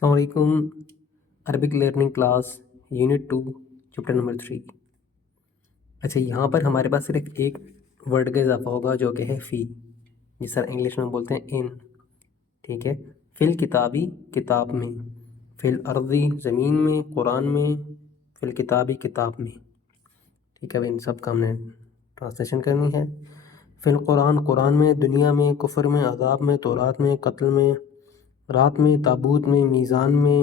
السلام علیکم. Arabic learning class unit 2 chapter number 3. اچھا، یہاں پر ہمارے پاس صرف ایک ورڈ کا اضافہ ہوگا جو کہ ہے فی، جس طرح انگلش میں بولتے ہیں ان. ٹھیک ہے. فی الکتابی کتاب میں، فی الارضی زمین میں، قرآن میں، فی الکتابی کتاب میں. ٹھیک ہے. اب ان سب کا ہم نے ٹرانسلیشن کرنی ہے. فی القرآن قرآن میں، دنیا میں، کفر میں، عذاب میں، تورات میں، قتل میں، رات میں، تابوت میں، میزان میں،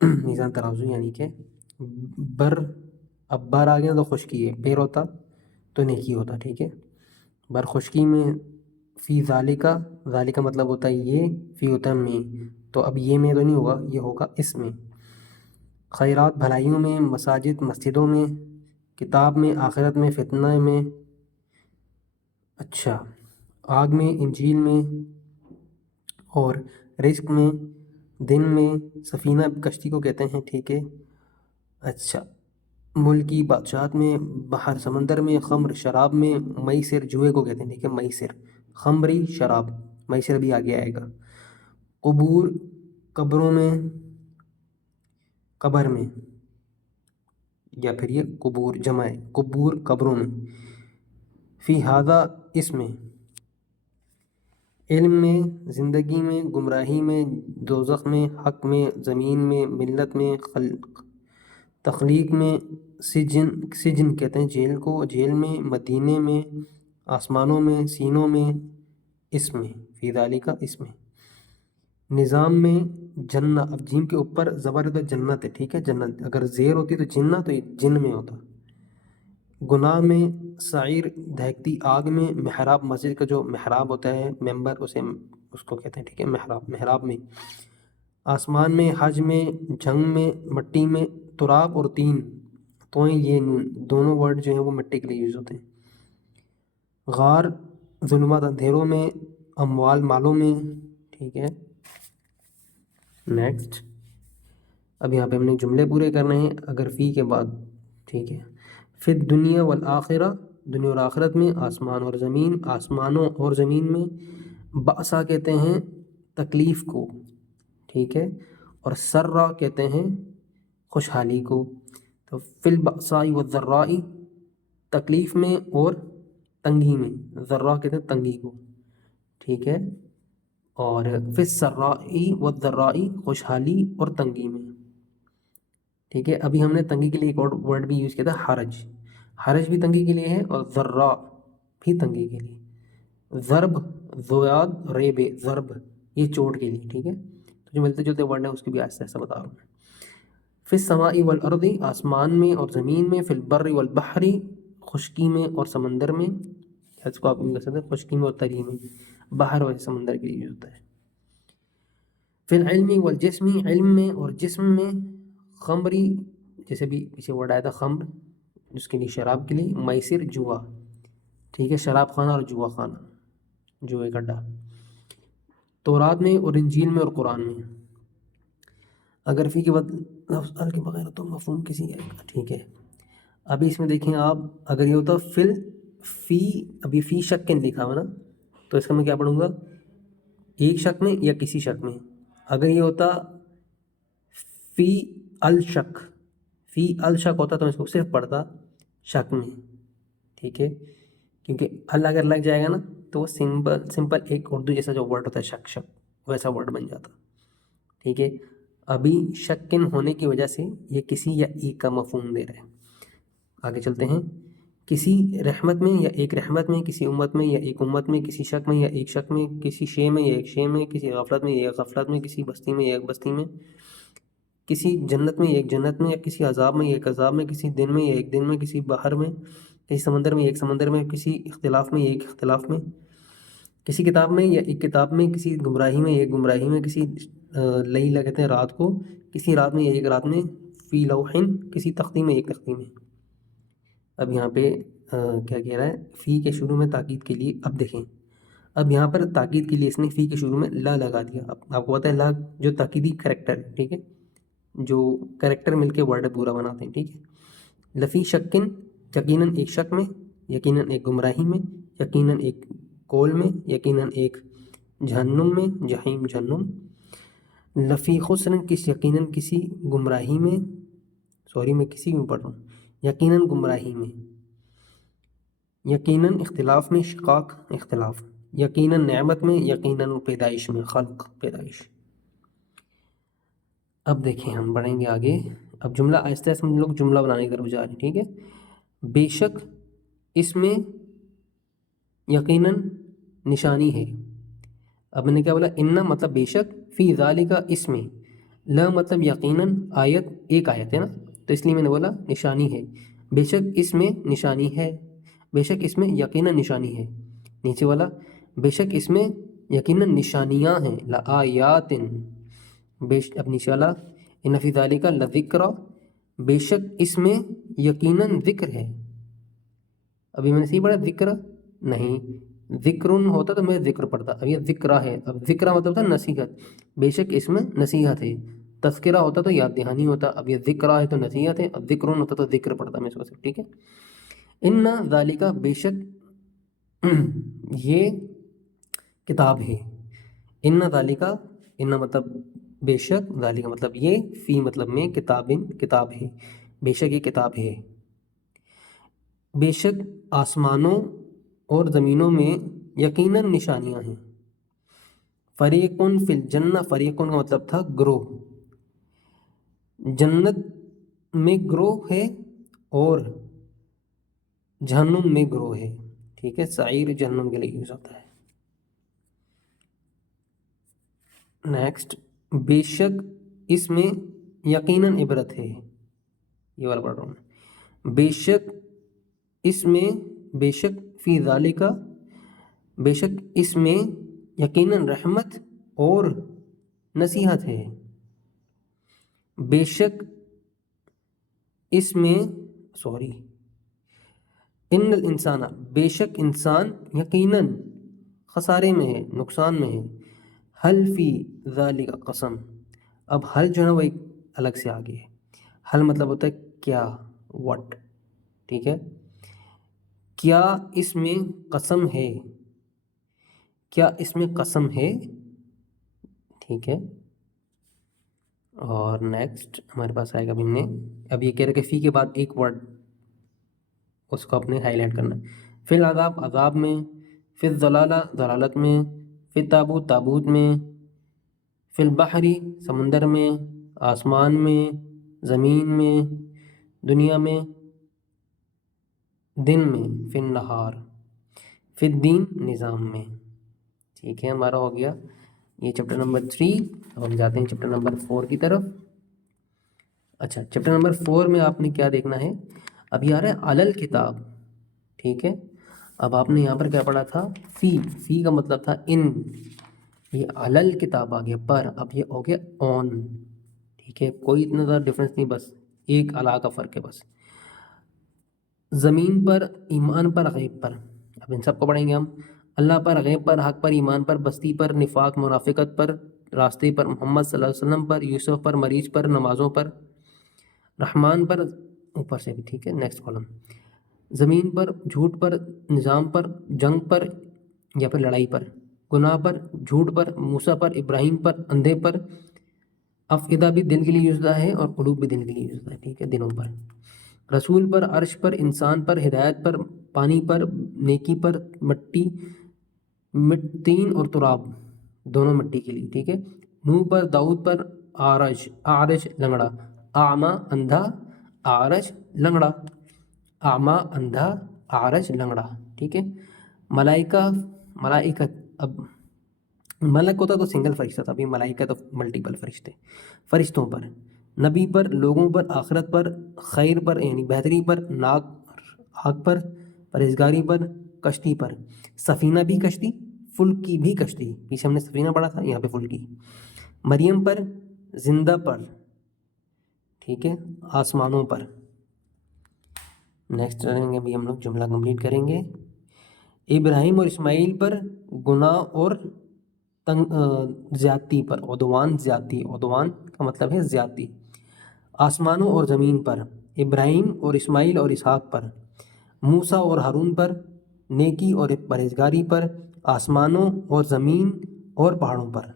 میزان ترازو یعنی کہ بر. اب بر آ گیا تو خشکی ہے، بیر ہوتا تو نیکی ہوتا. ٹھیک ہے. بر خشکی میں. فی ذالکا، ذالکا مطلب ہوتا ہے یہ، فی ہوتا ہے میں، تو اب یہ میں تو نہیں ہوگا، یہ ہوگا اس میں. خیرات بھلائیوں میں، مساجد مسجدوں میں، کتاب میں، آخرت میں، فتنہ میں، اچھا آگ میں، انجیل میں، اور رزق میں، دن میں، سفینہ کشتی کو کہتے ہیں. ٹھیک ہے. اچھا، ملکی بادشاہت میں، بحر سمندر میں، خمر شراب میں، میسر جوئے کو کہتے ہیں. ٹھیک ہے. میسر خمری شراب، میسر بھی آگے آئے گا. قبور قبروں میں، قبر میں، یا پھر یہ قبور جمع ہے، قبور قبروں میں. فی ہذا اس میں، علم میں، زندگی میں، گمراہی میں، دوزخ میں، حق میں، زمین میں، ملت میں، تخلیق میں، سجن سجن کہتے ہیں جیل کو، جیل میں، مدینے میں، آسمانوں میں، سینوں میں، اس میں، فی ذالکا اس میں. نظام میں، جنت. اب جیم کے اوپر زبر تو جنت ہے. ٹھیک ہے. جنت اگر زیر ہوتی تو جنت تو یہ جن میں ہوتا. گناہ میں، سعیر دہکتی آگ میں، محراب مسجد کا جو محراب ہوتا ہے ممبر، اس کو کہتے ہیں. ٹھیک ہے. محراب محراب میں. آسمان میں، حج میں، جنگ میں، مٹی میں، تراب اور تین تو یہ دونوں ورڈ جو ہیں وہ مٹی کے لیے یوز ہوتے ہیں. غار ظلمات اندھیروں میں، اموال مالوں میں. ٹھیک ہے. نیکسٹ. اب یہاں پہ ہم نے جملے پورے کرنے ہیں اگر فی کے بعد. ٹھیک ہے. فی الدنیا والآخرہ دنیا اور آخرت میں، آسمان اور زمین آسمانوں اور زمین میں. بأسا کہتے ہیں تکلیف کو. ٹھیک ہے. اور سرا کہتے ہیں خوشحالی کو. تو فی البأساء والضراء تکلیف میں اور تنگی میں، ذرا کہتے ہیں تنگی کو. ٹھیک ہے. اور فی السراء والضراء خوشحالی اور تنگی میں. ٹھیک ہے. ابھی ہم نے تنگی کے لیے ایک اور ورڈ بھی یوز کیا تھا، حرج. حرج بھی تنگی کے لیے ہے اور ذرا بھی تنگی کے لیے. ضرب ذویاد ریب ضرب یہ چوٹ کے لیے. ٹھیک ہے. تو جو ملتے جلتے ورڈ ہے اس کی بھی آہستہ آہستہ بتا رہا ہوں میں. فی السماء والارض آسمان میں اور زمین میں، فی البر والبحر خشکی میں اور سمندر میں. اس کو آپ کہہ سکتے ہیں خشکی میں اور تری میں، بحر اور سمندر کے لیے یوز ہوتا ہے. فی العلم والجسم علم میں اور جسم میں. خمری جیسے بھی پیچھے ورڈ آیا تھا خمر جس کے لیے شراب کے لیے. میسر جوا. ٹھیک ہے. شراب خانہ اور جوا خانہ، جوئے کا اڈا. تورات میں اور انجیل میں اور قرآن میں. اگر فی کے بعد لفظ ال کے بغیر تو مفہوم کسی آئے گا. ٹھیک ہے. ابھی اس میں دیکھیں آپ، اگر یہ ہوتا فی ابھی فی شک کے لکھا ہوا نا، تو اس کا میں کیا پڑھوں گا، ایک شک میں یا کسی شک میں. اگر یہ ہوتا فی الشک، فی الشک ہوتا تو میں اس کو صرف پڑھتا شک میں. ٹھیک ہے. کیونکہ ال اگر لگ جائے گا نا تو وہ سمپل ایک اردو جیسا جو ورڈ ہوتا ہے شک شک ویسا ورڈ بن جاتا. ٹھیک ہے. ابھی شکن ہونے کی وجہ سے یہ کسی یا ایک کا مفہوم دے رہے ہیں. آگے چلتے ہیں. کسی رحمت میں یا ایک رحمت میں، کسی امت میں یا ایک امت میں، کسی شک میں یا ایک شک میں، کسی شے میں یا ایک شے میں، کسی غفلت میں یا ایک غفلت میں، کسی بستی میں یا ایک بستی میں، کسی جنت میں یا ایک جنت میں، یا کسی عذاب میں یا ایک عذاب میں، کسی دن میں یا ایک دن میں، کسی بحر میں، کسی سمندر میں یا ایک سمندر میں، کسی اختلاف میں یا ایک اختلاف میں، کسی کتاب میں یا ایک کتاب میں، کسی گمراہی میں یا ایک گمراہی میں، کسی لئی لگتے ہیں رات کو، کسی رات میں یا ایک رات میں، فی لوحن کسی تختی میں ایک تختی میں. اب یہاں پہ کیا کہہ رہا ہے، فی کے شروع میں تاکید کے لیے. اب دیکھیں، اب یہاں پر تاکید کے لیے اس نے فی کے شروع میں لا لگا دیا. اب آپ کو پتہ ہے لا جو تاکیدی کریکٹر ہے. ٹھیک ہے. جو کریکٹر مل کے ورڈ پورا بناتے ہیں. ٹھیک ہے. لفی شکن یقیناً ایک شک میں، یقیناً ایک گمراہی میں، یقیناً ایک کول میں، یقیناً ایک جہنم میں، جہیم جہنم. لفی خسرن یقیناً کسی گمراہی میں، میں کسی میں پڑھ رہا ہوں، یقیناً گمراہی میں، یقیناً اختلاف میں، شقاق اختلاف، یقیناً نعمت میں، یقیناً پیدائش میں، خلق پیدائش۔ اب دیکھیں ہم بڑھیں گے آگے، اب جملہ آہستہ آہستہ ہم لوگ جملہ بنانے کی طرف جا رہے ہیں، ٹھیک ہے۔ بے شک اس میں یقیناً نشانی ہے۔ اب میں نے کیا بولا، ان مطلب بے شک، فی ذالک اس میں، لا مطلب یقیناً، آیت ایک آیت ہے نا، تو اس لیے میں نے بولا نشانی ہے۔ بے شک اس میں نشانی ہے، بے شک اس میں یقیناً نشانی ہے۔ نیچے والا بے شک اس میں یقیناً نشانیاں ہیں، لآیات، اب نیچے والا ان فی ذالک لذکر، بے شک اس میں یقیناً ذکر ہے۔ ابھی میں نے صحیح پڑھا ذکر؟ نہیں، ذکرن ہوتا تو میں ذکر پڑھتا، اب یہ ذکرہ ہے، اب ذکرہ مطلب تھا نصیحت، بے شک اس میں نصیحت ہے۔ تذکرہ ہوتا تو یاد دہانی ہوتا، اب یہ ذکرہ ہے تو نصیحت ہے، اب ذکرن ہوتا تو ذکر پڑھتا میں اس وجہ سے، ٹھیک ہے۔ ان ذالک بے شک یہ کتاب ہے، ان ذالک، ان مطلب بے شک، ذالک مطلب یہ، فی مطلب میں، کتاب ہے، بے شک یہ کتاب ہے۔ بے شک آسمانوں اور زمینوں میں یقیناً نشانیاں ہیں۔ فریقن فی الجنہ، فریقن کا مطلب تھا گروہ، جنت میں گروہ ہے اور جہنم میں گروہ ہے، ٹھیک ہے، سعیر جہنم کے لیے یوز ہوتا ہے۔ نیکسٹ، بے شک اس میں یقیناً عبرت ہے، یہ والا پڑھ رہا ہوں میں، بے شک اس میں، بے شک فی ذالک، بے شک اس میں یقیناً رحمت اور نصیحت ہے۔ بے شک اس میں، ان الانسان، بے شک انسان یقیناً خسارے میں ہے، نقصان میں ہے۔ حل فی ذالک قسم، اب حل جو ہے نا وہ ایک الگ سے آگے ہے، حل مطلب ہوتا ہے کیا، وٹ، ٹھیک ہے، کیا اس میں قسم ہے، کیا اس میں قسم ہے، ٹھیک ہے۔ اور نیکسٹ ہمارے پاس آئے گا، اب ہم نے اب یہ کہہ رہے کہ فی کے بعد ایک ورڈ اس کو اپنے ہائی لائٹ کرنا ہے۔ فی العذاب، عذاب میں، فی الضلالہ، ضلالت میں، فی التابوت، تابوت میں، فی البحری، سمندر میں، آسمان میں، زمین میں، دنیا میں، دن میں، فی النہار، فی الدین، نظام میں، ٹھیک ہے۔ ہمارا ہو گیا یہ چیپٹر نمبر 3، اب ہم جاتے ہیں چیپٹر نمبر 4 کی طرف۔ اچھا، چیپٹر نمبر 4 میں آپ نے کیا دیکھنا ہے، اب یہ آ رہا ہے علل کتاب، ٹھیک ہے۔ اب آپ نے یہاں پر کیا پڑھا تھا، فی کا مطلب تھا ان، یہ علل کتاب آ گیا پر، اب یہ ہو گیا آن، ٹھیک ہے، کوئی اتنا زیادہ ڈفرینس نہیں، بس ایک الا کا فرق ہے بس۔ زمین پر، ایمان پر، غیب پر، اب ان سب کو پڑھیں گے ہم، اللہ پر، غیب پر، حق پر، ایمان پر، بستی پر، نفاق منافقت پر، راستے پر، محمد صلی اللہ علیہ وسلم پر، یوسف پر، مریض پر، نمازوں پر، رحمان پر، اوپر سے بھی، ٹھیک ہے۔ نیکسٹ کالم، زمین پر، جھوٹ پر، نظام پر، جنگ پر یا پھر لڑائی پر، گناہ پر، جھوٹ پر، موسیٰ پر، ابراہیم پر، اندھے پر، افئدہ بھی دل کے لیے یوز ہوتا ہے اور قلوب بھی دل کے لیے یوز ہوتا ہے، ٹھیک ہے، دلوں پر، رسول پر، عرش پر، انسان پر، ہدایت پر، پانی پر، نیکی پر، مٹی، تین اور تراب دونوں مٹی کے لیے، ٹھیک ہے، نوح پر، داؤد پر، آرج لنگڑا، اعمیٰ اندھا، آرج لنگڑا، اعمیٰ اندھا، آرج لنگڑا، ٹھیک ہے۔ ملائکہ، ملائکت، اب ملک ہوتا تو سنگل فرشتہ تھا، ابھی ملائکہ تو ملٹیپل فرشتوں پر، نبی پر، لوگوں پر، آخرت پر، خیر پر یعنی بہتری پر، ناک، آگ پر، پرہیزگاری پر، کشتی پر، سفینہ بھی کشتی، فلکی بھی کشتی، پیچھے ہم نے سفینہ پڑھا تھا، یہاں پہ فلکی، مریم پر، زندہ پر، ٹھیک ہے، آسمانوں پر۔ نیکسٹ رہیں گے، ابھی ہم لوگ جملہ کمپلیٹ کریں گے۔ ابراہیم اور اسماعیل پر، گناہ اور زیادتی پر، عدوان، زیادتی، عدوان کا مطلب ہے زیادتی، آسمانوں اور زمین پر، ابراہیم اور اسماعیل اور اسحاق پر، موسیٰ اور ہارون پر، نیکی اور پرہیزگاری پر، آسمانوں اور زمین اور پہاڑوں پر،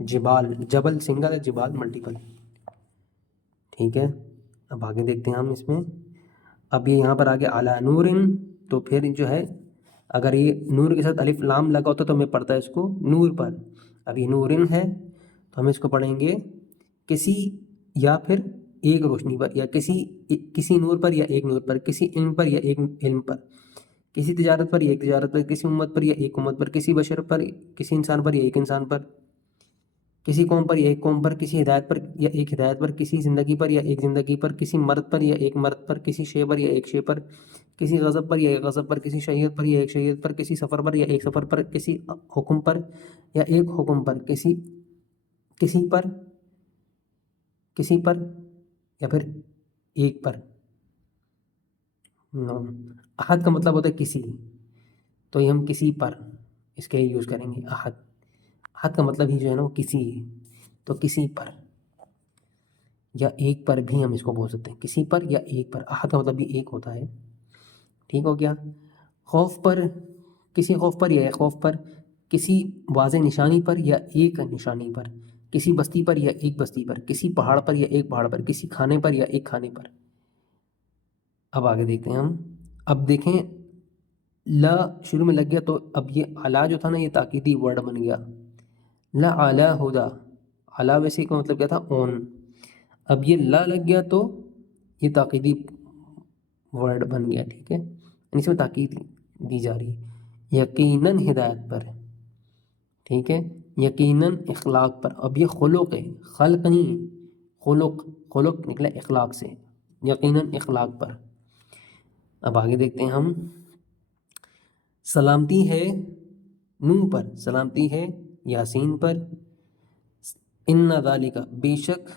جبال، جبل سنگل ہے، جبال ملٹیپل، ٹھیک ہے. اب آگے دیکھتے ہیں ہم اس میں. اب یہ یہاں پر آگے اعلیٰ نورن، تو پھر جو ہے اگر یہ نور کے ساتھ الف لام لگا ہوتا تو ہمیں پڑھتا ہے اس کو نور پر. اب یہ نورن ہے تو ہم اس کو پڑھیں گے کسی یا پھر ایک روشنی پر، یا کسی نور پر یا ایک نور پر، کسی علم پر یا ایک علم پر، کسی تجارت پر یا ایک تجارت پر، کسی امت پر یا ایک امت پر، کسی بشر پر، کسی انسان پر یا ایک انسان پر، کسی قوم پر یا ایک قوم پر، کسی ہدایت پر یا ایک ہدایت پر، کسی زندگی پر یا ایک زندگی پر، کسی مرد پر یا ایک مرد پر، کسی شے پر یا ایک شے پر، کسی غضب پر یا ایک غضب پر، کسی شریعت پر یا ایک شریعت پر، کسی سفر پر یا ایک سفر پر، کسی حکم پر یا ایک حکم پر، کسی پر یا پھر ایک پر. احد کا مطلب ہوتا ہے کسی، تو یہ ہم کسی پر اس کے یوز کریں گے. احد کا مطلب ہی جو ہے نا وہ کسی ہے، تو کسی پر یا ایک پر بھی ہم اس کو بول سکتے ہیں. کسی پر یا ایک پر، احد کا مطلب بھی ایک ہوتا ہے. ٹھیک ہو گیا. خوف پر، کسی خوف پر یا ایک خوف پر، کسی واضح نشانی پر یا ایک نشانی پر، کسی بستی پر یا ایک بستی پر، کسی پہاڑ پر یا ایک پہاڑ پر، کسی کھانے پر یا ایک کھانے پر. اب آگے دیکھتے ہیں ہم. اب دیکھیں لا شروع میں لگ گیا تو اب یہ علا جو تھا نا یہ تاکیدی ورڈ بن گیا. لا علا ہدا، علا ویسے کا مطلب کیا تھا اون، اب یہ لا لگ گیا تو یہ تاکیدی ورڈ بن گیا. ٹھیک ہے، اس میں تاکید دی جا رہی ہے. یقیناً ہدایت پر، ٹھیک ہے، یقیناً اخلاق پر. اب یہ خلق ہے، خلق نہیں ہے، خلق نکلا اخلاق سے، یقیناً اخلاق پر. اب آگے دیکھتے ہیں ہم. سلامتی ہے نون پر، سلامتی ہے یاسین پر. ان ذالک، بے شک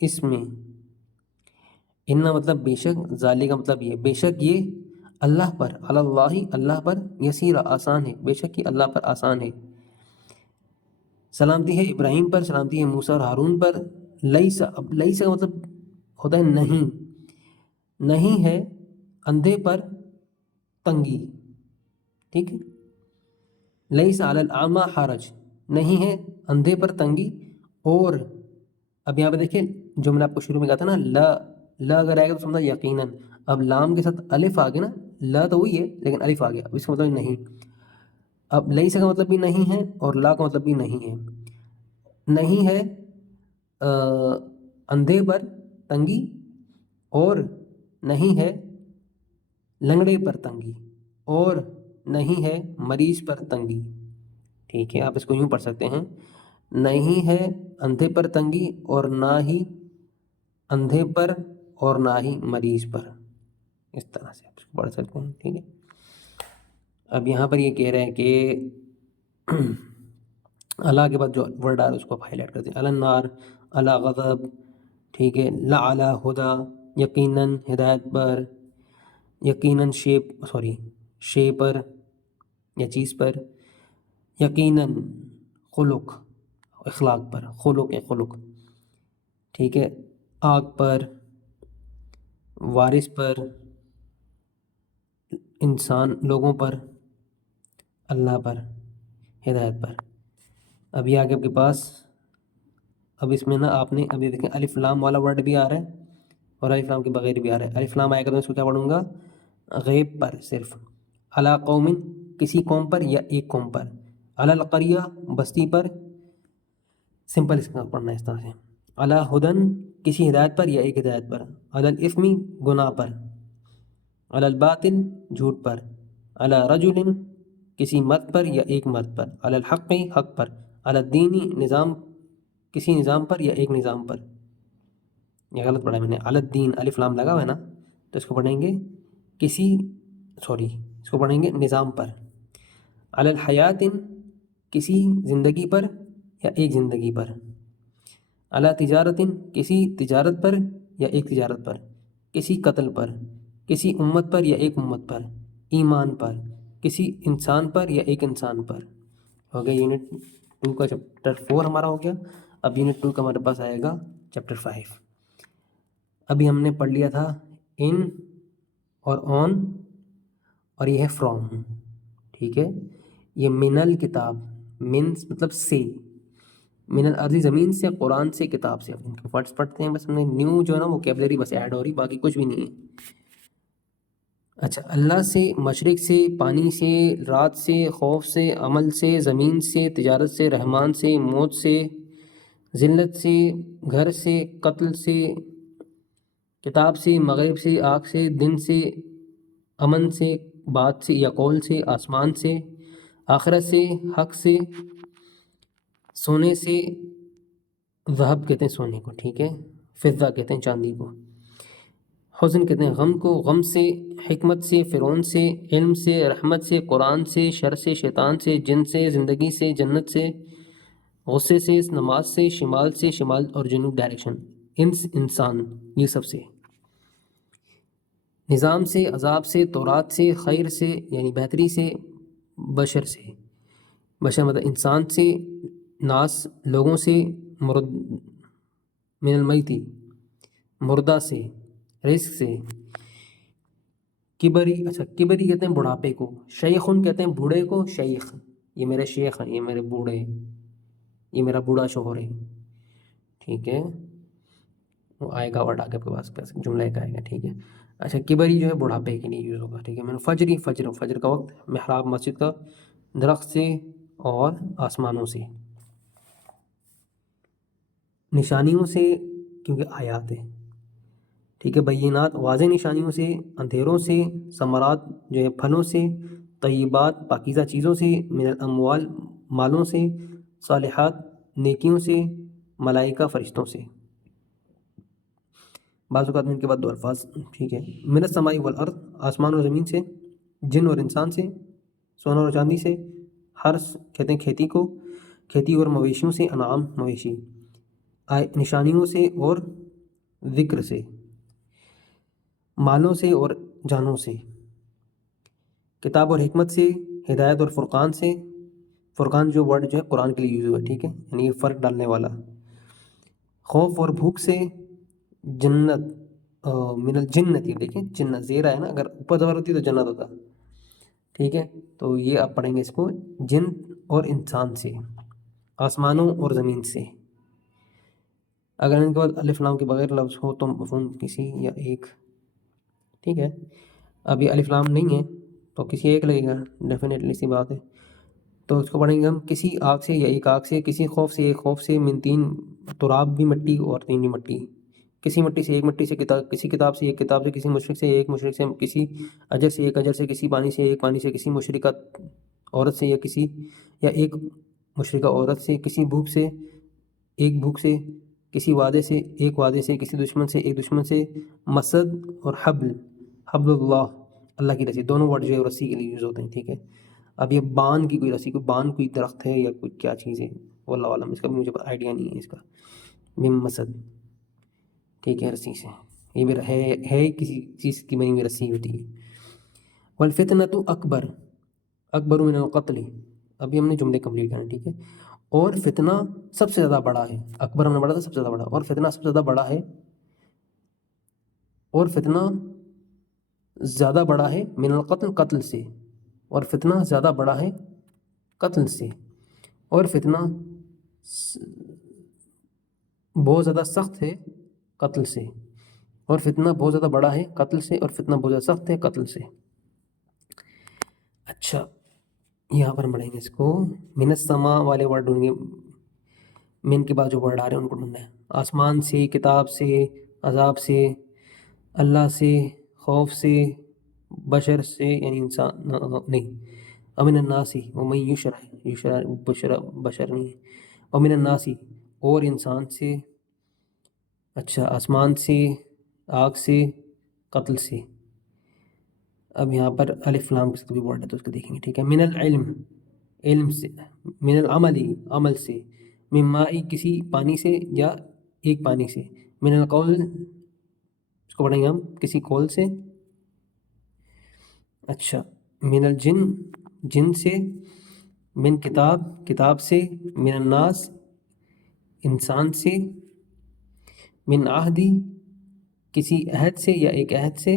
اس میں، ان مطلب بے شک، ذالک مطلب یہ بے شک، یہ اللہ پر، اللہ اللہ پر، یسیر آسان ہے، بے شک یہ اللہ پر آسان ہے. سلامتی ہے ابراہیم پر، سلامتی ہے موسیٰ اور ہارون پر. لیسا، اب لیسا کا مطلب ہوتا ہے نہیں، نہیں ہے اندھے پر تنگی. ٹھیک ہے، لیسا علی الاعمی حرج، نہیں ہے اندھے پر تنگی. اور اب یہاں پہ دیکھیں جو میں نے آپ کو شروع میں کہا تھا نا لا اگر آئے گا تو سمجھا یقیناً. اب لام کے ساتھ الف آ گیا نا، لا تو وہی ہے لیکن الف آ گیا، اب اس کا مطلب نہیں. اب لیسا کا مطلب بھی نہیں ہے اور لا کا مطلب بھی نہیں ہے. نہیں ہے اندھے پر تنگی، اور نہیں ہے لنگڑے پر تنگی، اور نہیں ہے مریض پر تنگی. ٹھیک ہے، آپ اس کو یوں پڑھ سکتے ہیں، نہیں ہے اندھے پر تنگی اور نہ ہی اندھے پر اور نہ ہی مریض پر. اس طرح سے آپ اس کو پڑھ سکتے ہیں. ٹھیک ہے، اب یہاں پر یہ کہہ رہے ہیں کہ اللہ کے بعد جو ورڈ آ رہا ہے اس کو ہائی لائٹ کرتے ہیں. النار، علی غضب، ٹھیک ہے، لا علی ہدا، یقیناً ہدایت پر، یقیناً شے پر یا چیز پر، یقیناً خلق اخلاق پر، خلق. ٹھیک ہے، آگ پر، وارث پر، انسان لوگوں پر، اللہ پر، ہدایت پر. اب یہ آگے آپ کے پاس، اب اس میں نا آپ نے ابھی دیکھیں الف لام والا ورڈ بھی آ رہا ہے اور الف لام کے بغیر بھی آ رہا ہے. الف لام آئے گا تو اس کو کیا پڑھوں گا غیب پر صرف. علی قوم، کسی قوم پر یا ایک قوم پر. علی القریہ، بستی پر، سمپل اس کا پڑھنا ہے اس طرح سے. علی ہدن، کسی ہدایت پر یا ایک ہدایت پر. علی الاثم، گناہ پر. علی الباطل، جھوٹ پر. علی رجل، کسی مرد پر یا ایک مرد پر. علی الحق، حق پر. علی الدین، نظام، کسی نظام پر یا ایک نظام پر. یہ غلط پڑھا میں نے، علی الدین الف لام لگا ہوا ہے نا، تو اس کو پڑھیں گے اس کو پڑھیں گے نظام پر. علی الحیات، کسی زندگی پر یا ایک زندگی پر. علی تجارت، کسی تجارت پر یا ایک تجارت پر. کسی قتل پر، کسی امت پر یا ایک امت پر. ایمان پر، کسی انسان پر یا ایک انسان پر. ہو گیا یونٹ 2 کا چیپٹر 4 ہمارا ہو گیا. اب یونٹ 2 کا ہمارے پاس آئے گا چیپٹر 5. ابھی ہم نے پڑھ لیا تھا ان اور آن، اور یہ ہے فرام. ٹھیک ہے، یہ من الکتاب، من مطلب سے، من الارض زمین سے، قرآن سے، کتاب سے. اب ان کے ورڈس پڑھتے ہیں، بس ہم نے نیو جو ہے نا ووکیبلری بس ایڈ ہو رہی، باقی کچھ بھی نہیں ہے. اچھا، اللہ سے، مشرق سے، پانی سے، رات سے، خوف سے، عمل سے، زمین سے، تجارت سے، رحمان سے، موت سے، ذلت سے، گھر سے، قتل سے، کتاب سے، مغرب سے، آگ سے، دن سے، امن سے، بات سے یا قول سے، آسمان سے، آخرت سے، حق سے، سونے سے، ذہب کہتے ہیں سونے کو، ٹھیک ہے، فضہ کہتے ہیں چاندی کو، حزن کہتے ہیں غم کو، غم سے، حکمت سے، فرعون سے، علم سے، رحمت سے، قرآن سے، شر سے، شیطان سے، جن سے، زندگی سے، جنت سے، غصے سے، نماز سے، شمال اور جنوب ڈائریکشن، انس انسان، یہ سب سے، نظام سے، عذاب سے، تورات سے، خیر سے یعنی بہتری سے، بشر سے، بشر مطلب انسان سے، ناس لوگوں سے، مرد من المیتی مردہ سے، رزق سے، کبری، اچھا کبری کہتے ہیں بڑھاپے کو، شیخن کہتے ہیں بوڑھے کو، شیخ یہ میرے شیخ ہیں، یہ میرے بوڑھے، یہ میرا بوڑھا شوہر ہے، ٹھیک ہے، وہ آئے گا ورڈ آگے آپ کے پاس جملہ ایک آئے گا، ٹھیک ہے. اچھا کبری جو ہے بڑھاپے کے لیے یوز ہوگا، ٹھیک ہے. میں نے فجر کا وقت، محراب مسجد کا، درخت سے اور آسمانوں سے، نشانیوں سے کیونکہ آیات ہے، ٹھیک ہے، بینات واضح نشانیوں سے، اندھیروں سے، ثمرات جو ہے پھلوں سے، طیبات پاکیزہ چیزوں سے، من الاموال مالوں سے، صالحات نیکیوں سے، ملائکہ فرشتوں سے. بعض اوقات میں ان کے بعد دو الفاظ، ٹھیک ہے، من السماء والارض آسمان اور زمین سے، جن اور انسان سے، سونا اور چاندی سے، حرث کہتے ہیں کھیتی کو، کھیتی اور مویشیوں سے، انعام مویشی، نشانیوں سے اور ذکر سے، مالوں سے اور جانوں سے، کتاب اور حکمت سے، ہدایت اور فرقان سے، فرقان جو ورڈ جو ہے قرآن کے لیے یوز ہوا ہے، ٹھیک ہے، یعنی یہ فرق ڈالنے والا، خوف اور بھوک سے، جنت، من الجنت، یہ دیکھیں جنت زیرہ ہے نا، اگر اوپر زبر ہوتی تو جنت ہوتا، ٹھیک ہے. تو یہ آپ پڑھیں گے اس کو، جن اور انسان سے، آسمانوں اور زمین سے. اگر ان کے بعد الف لام کے بغیر لفظ ہو تو مفہوم کسی یا ایک، ٹھیک ہے. اب یہ الف لام نہیں ہے تو کسی ایک لگے گا، ڈیفینیٹلی سی بات ہے. تو اس کو پڑھیں گے ہم، کسی آگ سے یا ایک آگ سے، کسی خوف سے ایک خوف سے، من تین تراب بھی مٹی اور تینی مٹی، کسی مٹی سے ایک مٹی سے، کسی کتاب سے ایک کتاب سے، کسی مشرق سے ایک مشرق سے، کسی اجر سے ایک اجر سے، کسی پانی سے ایک پانی سے، کسی مشرقہ عورت سے یا ایک مشرقہ عورت سے، کسی بھوک سے ایک بھوک سے، کسی وعدے سے ایک وعدے سے، کسی دشمن سے ایک دشمن سے، مسد اور حبل اللہ، اللہ کی رسی، دونوں ورڈ جو ہے رسی کے لیے یوز ہوتے ہیں، ٹھیک ہے. اب یہ بان کی کوئی رسی، کوئی درخت ہے یا کوئی کیا چیز ہے، واللہ عالم، اس کا بھی مجھے آئیڈیا نہیں ہے اس کا. من مسد، ٹھیک ہے، رسی سے، یہ بھی ہے کسی چیز کی بنی ہوئی رسی ہوتی ہے. والفتنۃ اکبر من القتل، ابھی ہم نے جملے کمپلیٹ کرنے، ٹھیک ہے. اور فتنہ سب سے زیادہ بڑا ہے، اکبر ہم نے پڑھا تھا سب سے زیادہ بڑا، اور فتنہ سب سے زیادہ بڑا ہے، اور فتنہ زیادہ بڑا ہے من القتل، قتل سے، اور فتنہ زیادہ بڑا ہے قتل سے، اور فتنہ بہت زیادہ سخت ہے قتل سے، اور فتنہ بہت زیادہ بڑا ہے قتل سے، اور فتنہ بہت زیادہ سخت ہے قتل سے. اچھا، یہاں پر ہم پڑھیں گے اس کو، من السماء والے ورڈ ڈھونڈیں گے، من کے بعد جو ورڈ آ رہے ہیں ان کو ڈھونڈنا ہے. آسمان سے، کتاب سے، عذاب سے، اللہ سے، خوف سے، بشر سے یعنی انسان نہیں، امن الناسی ومن یشرع بشر نہیں ہے، امن الناسی اور انسان سے، اچھا آسمان سے، آگ سے، قتل سے. اب یہاں پر الف لام کے ساتھ بھی ورڈ ہے تو اس کو دیکھیں گے، ٹھیک ہے. من العلم علم سے، من العمل عمل سے، من ماء کسی پانی سے یا ایک پانی سے، من القول اس کو پڑھیں گے ہم کسی قول سے. اچھا، من الجن جن سے، من کتاب سے، من الناس انسان سے، من عہدی کسی عہد سے یا ایک عہد سے،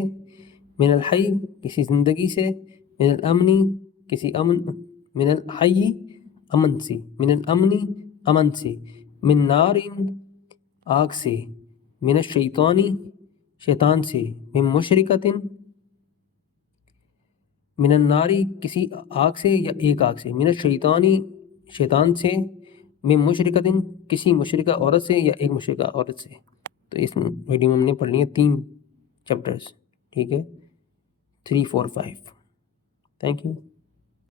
من الحی کسی زندگی سے، من الامنی کسی امن، من الحی امن سے، من الامنی امن سے، من نارن آگ سے، من الشیطانی شیطان سے، من مشرکتن من الناری کسی آگ سے یا ایک آگ سے، من الشیطانی شیطان سے، من مشرکتن کسی مشرکہ عورت سے یا ایک مشرکہ عورت سے۔ تو اس ویڈیو میں ہم نے پڑھ لی ہیں 3 چیپٹرز، ٹھیک ہے، 3 4 5۔ Thank you.